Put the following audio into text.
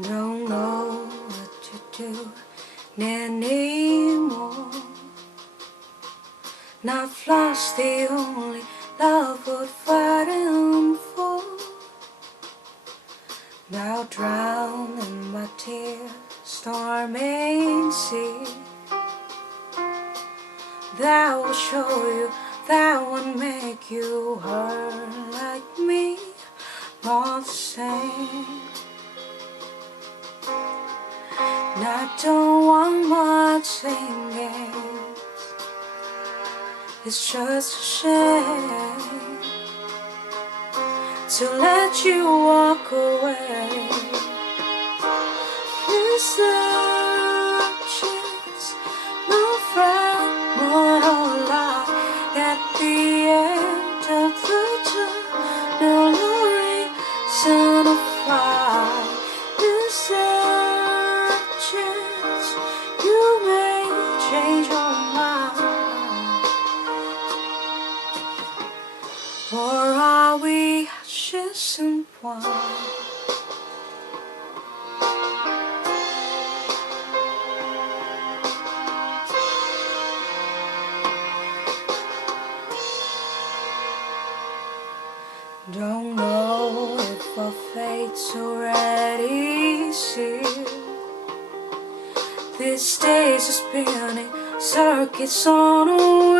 Don't know what to do anymore. Now I've lost the only love worth fighting for. Now drowned in my tears, storming sea. That will show you, that would make you hurt like me, not the same. And I don't want much singing. It's just a shame to let you walk away. Is there a chance? No fragment of light at the end of the tunnel, no reason to fight. Is there a chance you may change your mind? Or are we ashes and wine? Don't know if our fate's already sealed. These days are spinning circuits on a wheel.